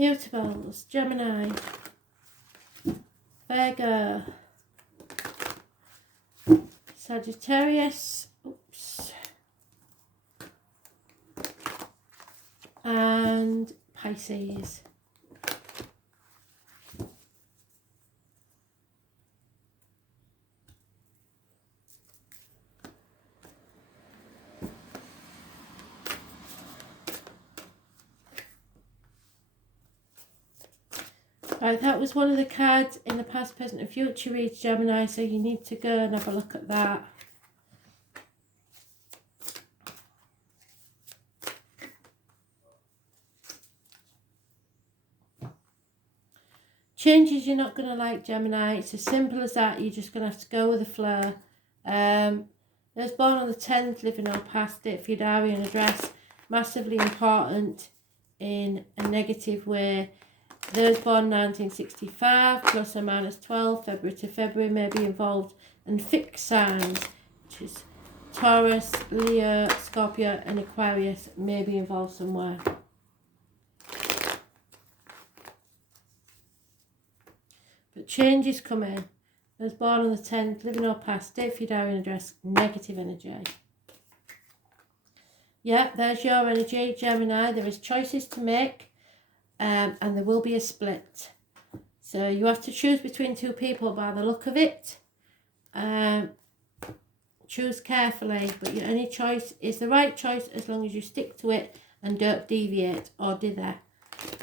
Mutables, Gemini, Virgo, Sagittarius, and Pisces. Right, that was one of the cards in the past, present and future reads, Gemini, so you need to go and have a look at that. Changes you're not going to like, Gemini. It's as simple as that. You're just going to have to go with the flow. Those born on the 10th, living or past it for your diary and address. Massively important in a negative way. Those born 1965, plus or minus 12, February to February, may be involved. And fixed signs, which is Taurus, Leo, Scorpio and Aquarius, may be involved somewhere. But changes come in. Those born on the 10th, living or past, date for your diary and address, negative energy. Yeah, there's your energy, Gemini. There is choices to make. And there will be a split. So you have to choose between two people by the look of it. Choose carefully, but any choice is the right choice as long as you stick to it and don't deviate or dither.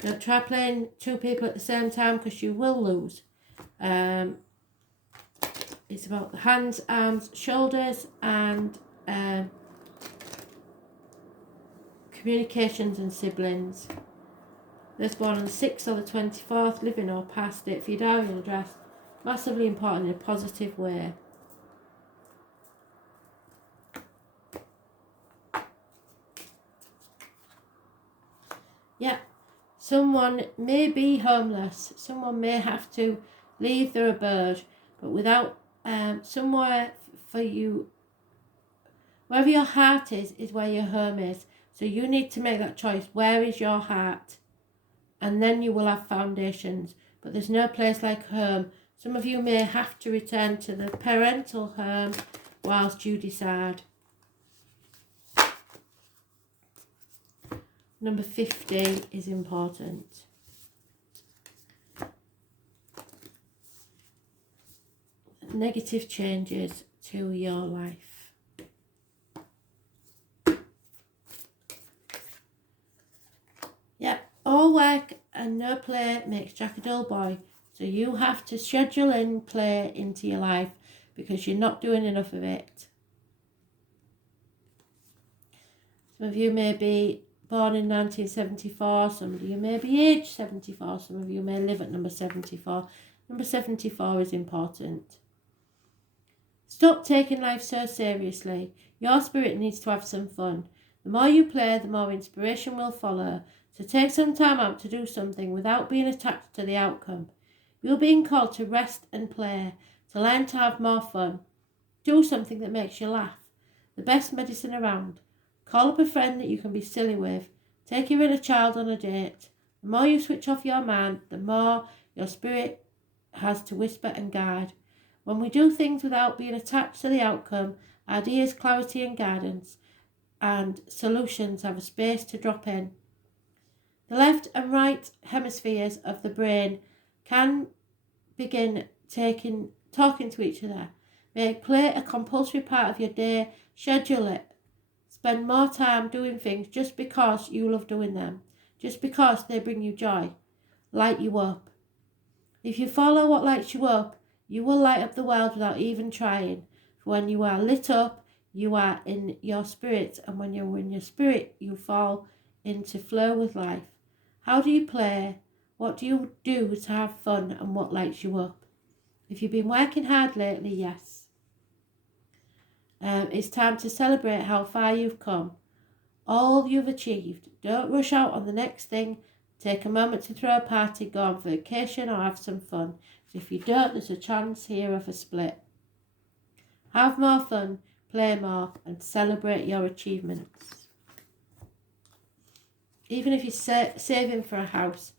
Don't try playing two people at the same time because you will lose. It's about the hands, arms, shoulders and communications and siblings. Those born on the 6th or the 24th, living or past it for your diary and address. Massively important in a positive way. Yeah, someone may be homeless. Someone may have to leave their abode, but without somewhere for you. Wherever your heart is where your home is. So you need to make that choice. Where is your heart? And then you will have foundations. But there's no place like home. Some of you may have to return to the parental home whilst you decide. Number 50 is important. Negative changes to your life. Yep. All work and no play makes Jack a dull boy. So you have to schedule in play into your life because you're not doing enough of it. Some of you may be born in 1974. Some of you may be age 74. Some of you may live at number 74. Number 74 is important. Stop taking life so seriously. Your spirit needs to have some fun. The more you play, the more inspiration will follow. So take some time out to do something without being attached to the outcome. You're being called to rest and play, to learn to have more fun. Do something that makes you laugh. The best medicine around. Call up a friend that you can be silly with. Take your inner child on a date. The more you switch off your mind, the more your spirit has to whisper and guide. When we do things without being attached to the outcome, ideas, clarity and guidance and solutions have a space to drop in. The left and right hemispheres of the brain can begin talking to each other. Make play a compulsory part of your day. Schedule it. Spend more time doing things just because you love doing them. Just because they bring you joy. Light you up. If you follow what lights you up, you will light up the world without even trying. For when you are lit up, you are in your spirit. And when you're in your spirit, you fall into flow with life. How do you play? What do you do to have fun and what lights you up? If you've been working hard lately, yes. It's time to celebrate how far you've come. All you've achieved. Don't rush out on the next thing. Take a moment to throw a party, go on vacation or have some fun. If you don't, there's a chance here of a split. Have more fun, play more and celebrate your achievements. Even if you're saving for a house,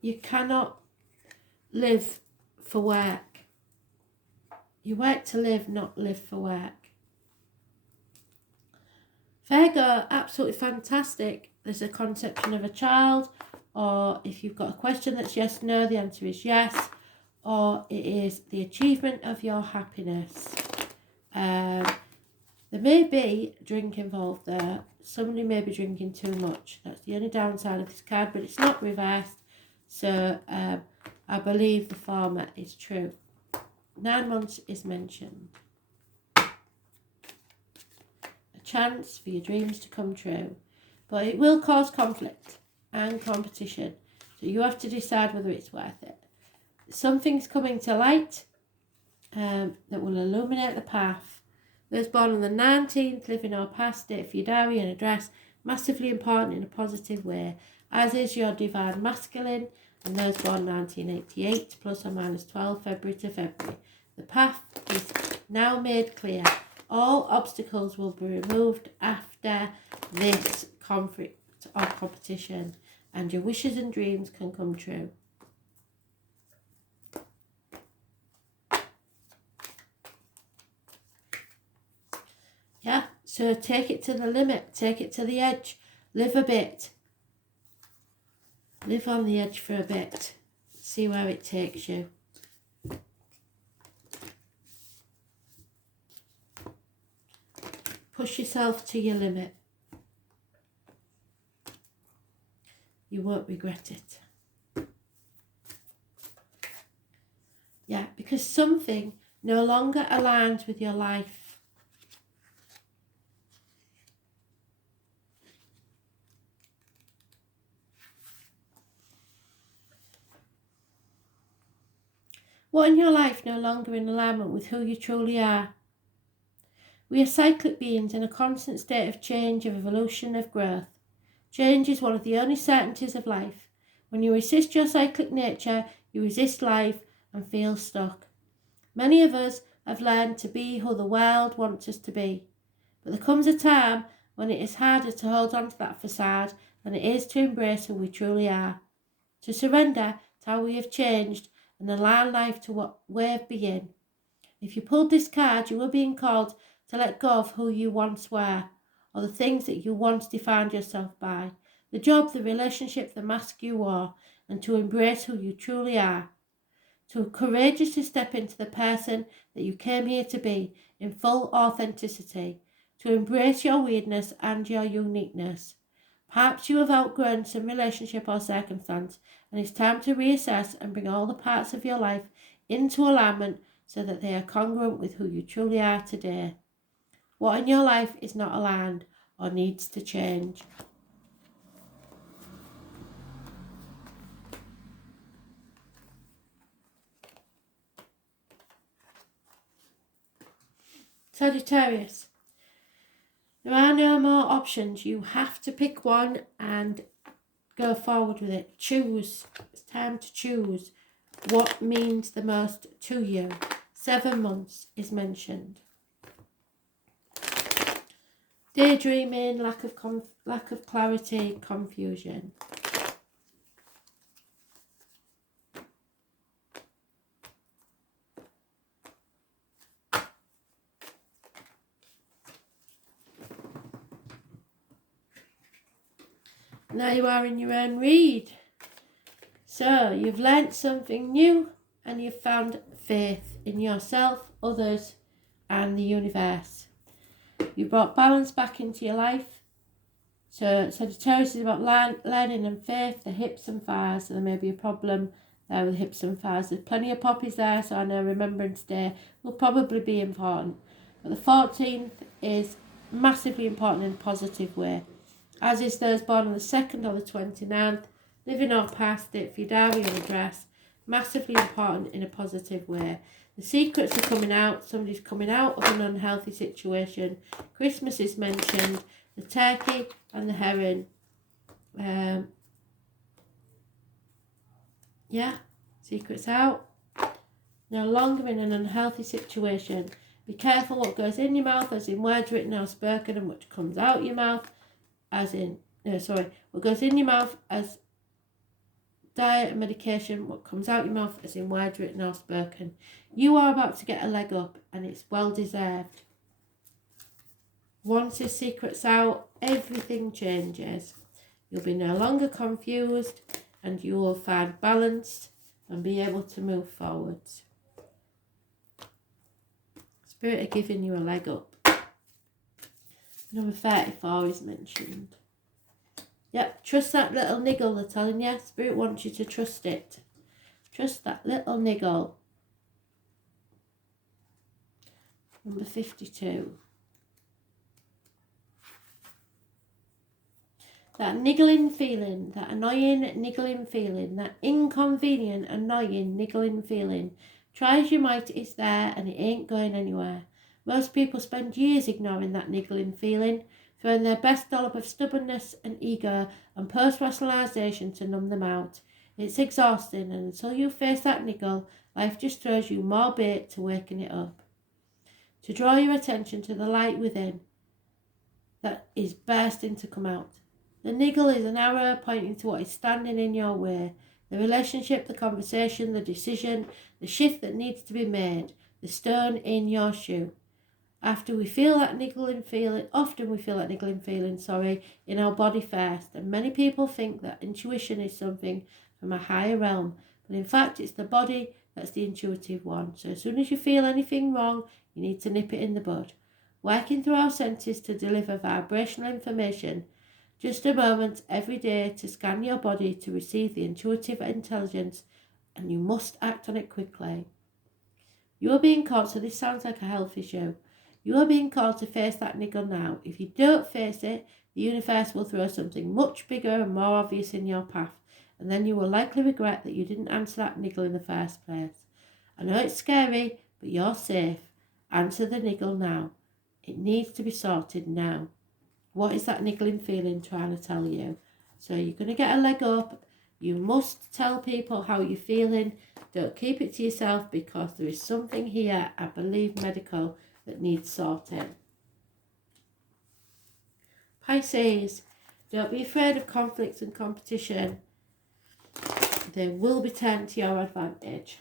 You cannot live for work. You work to live, not live for work. Virgo, absolutely fantastic. There's a conception of a child, or if you've got a question that's yes, no, the answer is yes, or it is the achievement of your happiness. There may be drink involved there. Somebody may be drinking too much. That's the only downside of this card, but it's not reversed. So I believe the former is true. 9 months is mentioned. A chance for your dreams to come true. But it will cause conflict and competition. So you have to decide whether it's worth it. Something's coming to light that will illuminate the path. Those born on the 19th, living or past, date for your diary and address, massively important in a positive way, as is your divine masculine, and those born 1988, plus or minus 12 February to February. The path is now made clear. All obstacles will be removed after this conflict or competition, and your wishes and dreams can come true. Yeah, so take it to the limit, take it to the edge, live a bit. Live on the edge for a bit, see where it takes you. Push yourself to your limit. You won't regret it. Yeah, because something no longer aligns with your life. What in your life no longer in alignment with who you truly are? We are cyclic beings in a constant state of change, of evolution, of growth. Change is one of the only certainties of life. When you resist your cyclic nature, you resist life and feel stuck. Many of us have learned to be who the world wants us to be. But there comes a time when it is harder to hold on to that facade than it is to embrace who we truly are. To surrender to how we have changed and align life to what we've been. If you pulled this card, you were being called to let go of who you once were, or the things that you once defined yourself by, the job, the relationship, the mask you wore, and to embrace who you truly are. To courageously step into the person that you came here to be in full authenticity, to embrace your weirdness and your uniqueness. Perhaps you have outgrown some relationship or circumstance, and it's time to reassess and bring all the parts of your life into alignment so that they are congruent with who you truly are today. What in your life is not aligned or needs to change? Sagittarius. There are no more options. You have to pick one and go forward with it. Choose. It's time to choose what means the most to you. 7 months is mentioned. Daydreaming, lack of clarity, confusion. Now you are in your own read. So you've learnt something new and you've found faith in yourself, others and the universe. You brought balance back into your life. So Sagittarius is about learning and faith, the hips and thighs. So there may be a problem there with hips and thighs. There's plenty of poppies there, so I know Remembrance Day will probably be important. But the 14th is massively important in a positive way, as is those born on the 2nd or the 29th, living or past, date for your diary and address, massively important in a positive way. The secrets are coming out, somebody's coming out of an unhealthy situation. Christmas is mentioned, the turkey and the heron. Yeah, secrets out. No longer in an unhealthy situation. Be careful what goes in your mouth, as in words written or spoken, and what comes out your mouth, as in, what goes in your mouth as diet and medication, what comes out your mouth, as in words written or spoken. You are about to get a leg up, and it's well deserved. Once this secret's out, everything changes. You'll be no longer confused, and you will find balance and be able to move forwards. Spirit are giving you a leg up. Number 34 is mentioned. Yep, trust that little niggle, they're telling you. Spirit wants you to trust it. Trust that little niggle. Number 52. That niggling feeling, that annoying niggling feeling, that inconvenient, annoying niggling feeling. Try as you might, it's there and it ain't going anywhere. Most people spend years ignoring that niggling feeling, throwing their best dollop of stubbornness and ego and post-rationalisation to numb them out. It's exhausting, and until you face that niggle, life just throws you more bait to waken it up. To draw your attention to the light within that is bursting to come out. The niggle is an arrow pointing to what is standing in your way. The relationship, the conversation, the decision, the shift that needs to be made, the stone in your shoe. Often we feel that niggling feeling, in our body first. And many people think that intuition is something from a higher realm. But in fact, it's the body that's the intuitive one. So as soon as you feel anything wrong, you need to nip it in the bud. Working through our senses to deliver vibrational information. Just a moment every day to scan your body to receive the intuitive intelligence, and you must act on it quickly. You are being called, so this sounds like a health issue. You are being called to face that niggle now. If you don't face it, the universe will throw something much bigger and more obvious in your path, and then you will likely regret that you didn't answer that niggle in the first place. I know it's scary, but you're safe. Answer the niggle now. It needs to be sorted now. What is that niggling feeling trying to tell you? So you're going to get a leg up. You must tell people how you're feeling. Don't keep it to yourself, because there is something here, I believe medical, that needs sorting. Pisces, don't be afraid of conflicts and competition. They will be turned to your advantage.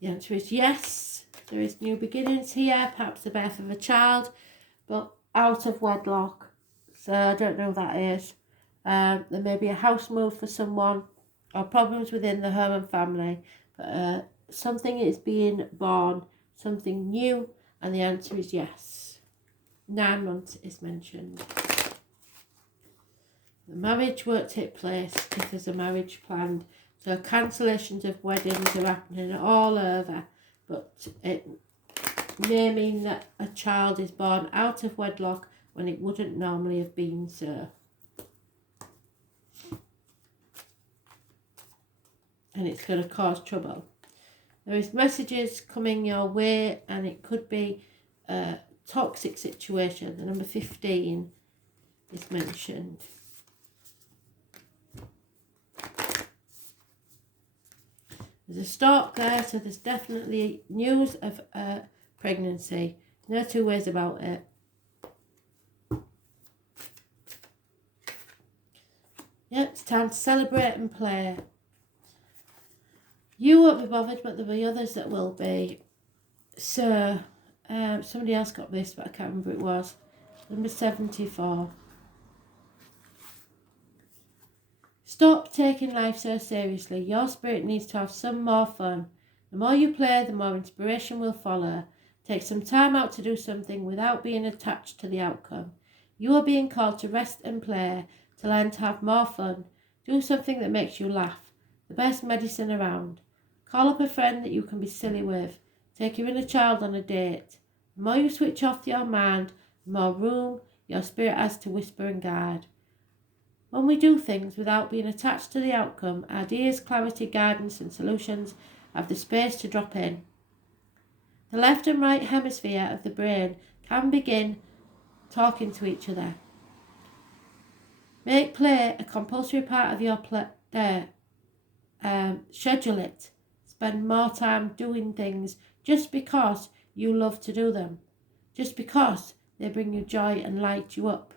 The answer is yes. There is new beginnings here, perhaps the birth of a child, but out of wedlock. So I don't know who that is. There may be a house move for someone, or problems within the home and family. But something is being born, something new, and the answer is yes. 9 months is mentioned. The marriage won't take place if there's a marriage planned. So cancellations of weddings are happening all over, but it may mean that a child is born out of wedlock when it wouldn't normally have been so. And it's going to cause trouble. There is messages coming your way, and it could be a toxic situation. The number 15 is mentioned. There's a stalk there, so there's definitely news of pregnancy. No two ways about it. Yep, it's time to celebrate and play. You won't be bothered, but there'll be others that will be. So, somebody else got this, but I can't remember who it was. Number 74. Stop taking life so seriously. Your spirit needs to have some more fun. The more you play, the more inspiration will follow. Take some time out to do something without being attached to the outcome. You are being called to rest and play, to learn to have more fun. Do something that makes you laugh. The best medicine around. Call up a friend that you can be silly with. Take your inner child on a date. The more you switch off your mind, the more room your spirit has to whisper and guide. When we do things without being attached to the outcome, ideas, clarity, guidance and solutions have the space to drop in. The left and right hemisphere of the brain can begin talking to each other. Make play a compulsory part of your day. schedule it. Spend more time doing things just because you love to do them. Just because they bring you joy and light you up.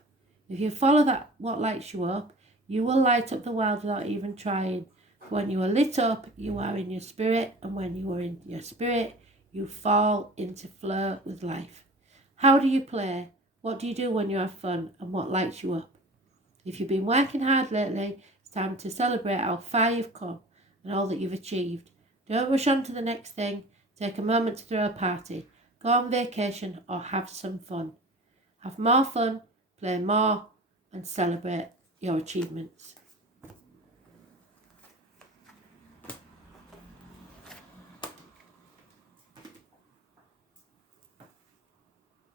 If you follow that, what lights you up, you will light up the world without even trying. When you are lit up, you are in your spirit, and when you are in your spirit, you fall into flow with life. How do you play? What do you do when you have fun, and what lights you up? If you've been working hard lately, it's time to celebrate how far you've come and all that you've achieved. Don't rush on to the next thing. Take a moment to throw a party, go on vacation, or have some fun. Have more fun, play more, and celebrate your achievements.